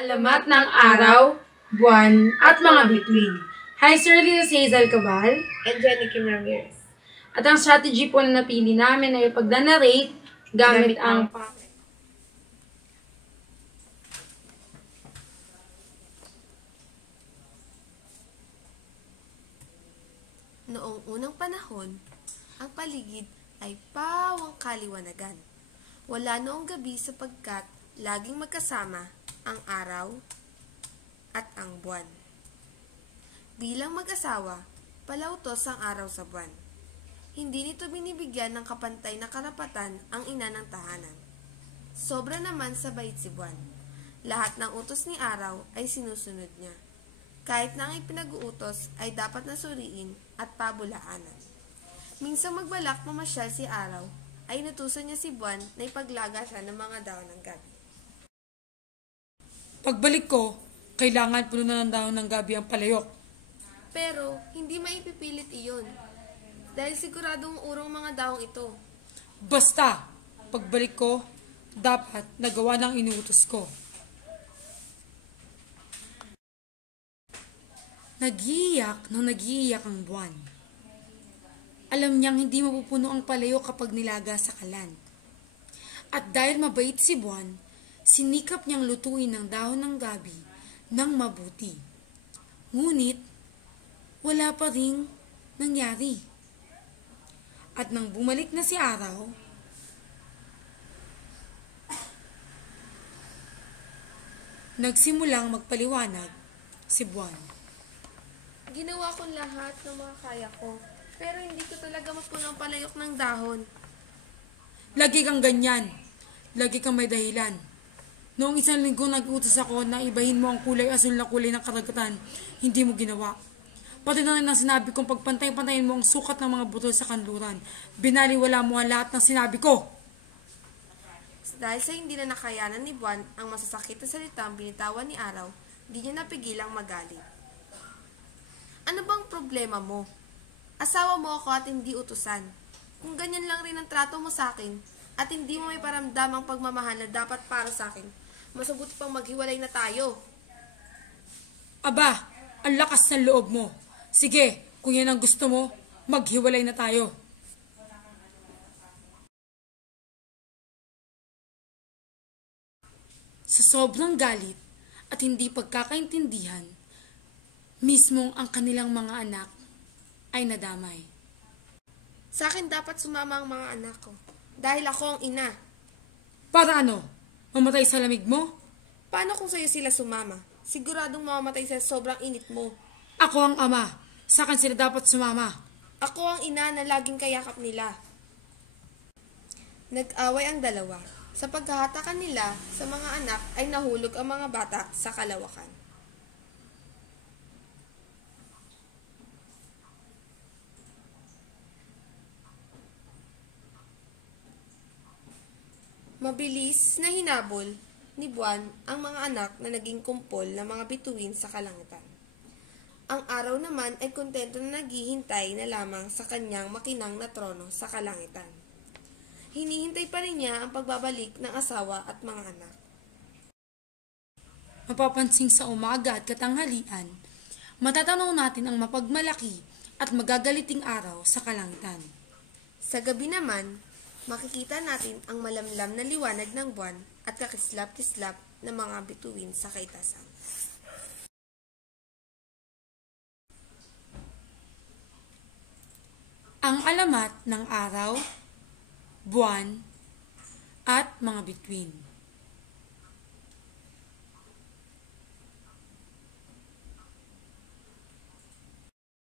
Alamat ng araw, buwan, at mga bituin. Hi, Sir Lina Hazel Cabal. and Jenny Kim Ramirez. At ang strategy po na napili namin ay pagdanarrate gamit Gamit ang ang puppet. Noong unang panahon, ang paligid ay pawang kaliwanagan. Wala noong gabi sapagkat laging magkasama ang araw at ang buwan. Bilang mag-asawa, palautos ang araw sa buwan. Hindi nito binibigyan ng kapantay na karapatan ang ina ng tahanan. Sobra naman sa bait si buwan. Lahat ng utos ni araw ay sinusunod niya. Kahit na ang ipinag-uutos ay dapat nasuriin at pabulaanan. Minsang magbalak mamasyal si araw, ay natusan niya si buwan na ipaglaga siya ng mga daon ng gabi. Pagbalik ko, kailangan puno na ng dahon ng gabi ang palayok. Pero, hindi maipipilit iyon. Dahil siguradong urong mga daong ito. Basta, pagbalik ko, dapat nagawa ng inuutos ko. Nagiiyak nang nagiiyak ang buwan. Alam niyang hindi mapupuno ang palayok kapag nilaga sa kalan. At dahil mabait si buwan, sinikap niyang lutuin ang dahon ng gabi ng mabuti. Ngunit, wala pa ring nangyari. At nang bumalik na si Araw, nagsimulang magpaliwanag si Buwan. Ginawa ko lahat ng mga kaya ko. Pero hindi ko talaga mapuno ang palayok ng dahon. Lagi kang ganyan. Lagi kang may dahilan. Noong isang linggo nag-utos ako na ibahin mo ang kulay asul na kulay ng karagatan, hindi mo ginawa. Pati na rin ang sinabi kong pagpantay-pantayin mo ang sukat ng mga butol sa kanluran. Binaliwala mo ang lahat ng sinabi ko. Dahil sa hindi na nakayanan ni Buwan ang masasakit na salitang binitawan ni Araw, di niya napigilang magalit. Ano bang problema mo? Asawa mo ako at hindi utusan. Kung ganyan lang rin ang trato mo sa akin, at hindi mo may paramdam ang pagmamahal na dapat para sa akin, masabuti pang maghiwalay na tayo. Aba, ang lakas ng loob mo. Sige, kung yan ang gusto mo, maghiwalay na tayo. Sa sobrang galit at hindi pagkakaintindihan, mismong ang kanilang mga anak ay nadamay. Sa akin dapat sumama ang mga anak ko, dahil ako ang ina. Para ano? Mamatay sa lamig mo? Paano kung sa'yo sila sumama? Siguradong mamamatay sa sobrang init mo. Ako ang ama. Sa akin sila dapat sumama. Ako ang ina na laging kayakap nila. Nag-away ang dalawa. Sa paghahatakan nila sa mga anak ay nahulog ang mga bata sa kalawakan. Mabilis na hinabol ni Buwan ang mga anak na naging kumpol ng mga bituin sa kalangitan. Ang araw naman ay kontento na naghihintay na lamang sa kanyang makinang na trono sa kalangitan. Hinihintay pa rin niya ang pagbabalik ng asawa at mga anak. Mapapansin sa umaga at katanghalian, matatanaw natin ang mapagmalaki at magagaliting araw sa kalangitan. Sa gabi naman, makikita natin ang malamlam na liwanag ng buwan at kakislap-kislap ng mga bituin sa kaitasan. Ang alamat ng araw, buwan, at mga bituin.